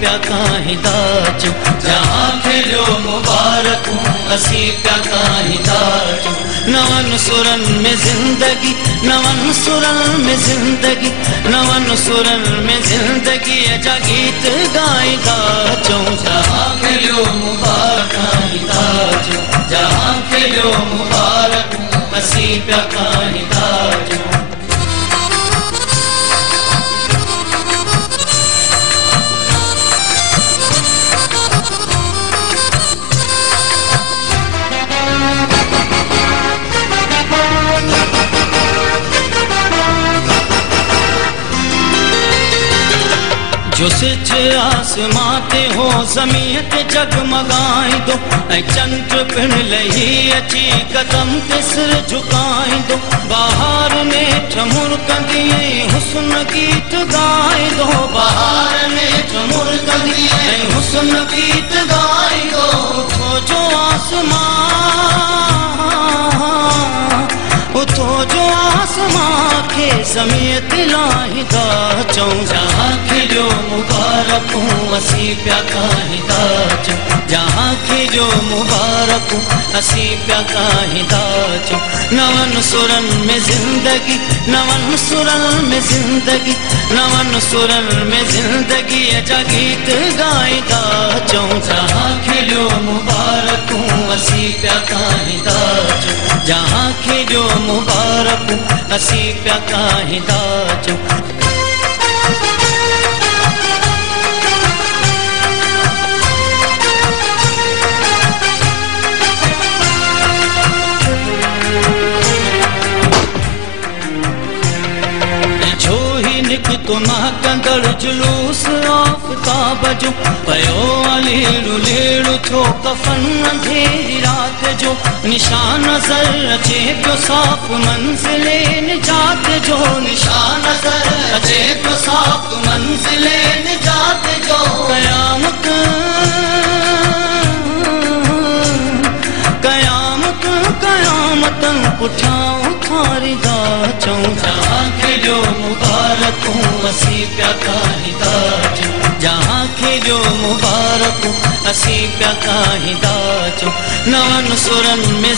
प्या काहिंदा चो जहां खेलियो मुबारकूं असी प्या काहिंदा चो नवन सुरन में जिंदगी नवन सुरन में जिंदगी नवन सुरन में जिंदगी जा गीत गाइंदा चो जहां खेलियो मुबारक काहिंदा चो जहां खेलियो मुबारकूं असी प्या काहिंदा चो जो सिज आसमां ते हो ज़मीन ते जगमगाईंदो ऐं चंड पिण लही अची कदम ते सिर झुकाईंदो बहार में ठमुर कंदी ऐं हुस्न गीत गाईंदो बहार में ठमुर कंदी ऐं हुस्न गीत गाईंदो उथो जो आसमां उथो जो आसमां खे ज़मीन ते लाहींदा चऊं जहां खेलियो मुबारकूं असी प्या काहिंदा चो जहां खेलियो मुबारकूं असी प्या काहिंदा चो नवन सुरन में जिंदगी नवन सुरन में जिंदगी नवन सुरन में जिंदगी जा गीत गाइंदा चो जहां खेलियो मुबारकूं असी प्या काहिंदा चो जहां खेलियो मुबारकूं असी प्या काहिंदा चो तो महकंदड़ जुलूस आफ़ताब जो पयो लीड़ू लीड़ू थो कफन अंधेरी रात जो निशान नज़र अचे पियो साफ़ मंज़िले निजात जो निशान नज़र अचे पियो साफ़ मंज़िले निजात जो क़यामत क़यामत क़यामतन पुठियां उथारींदा चऊं जहां खेलियो मुबारकूं असी प्या काहिंदा चो जहां खेलियो मुबारकूं असी प्या काहिंदा चो नवन सुरन में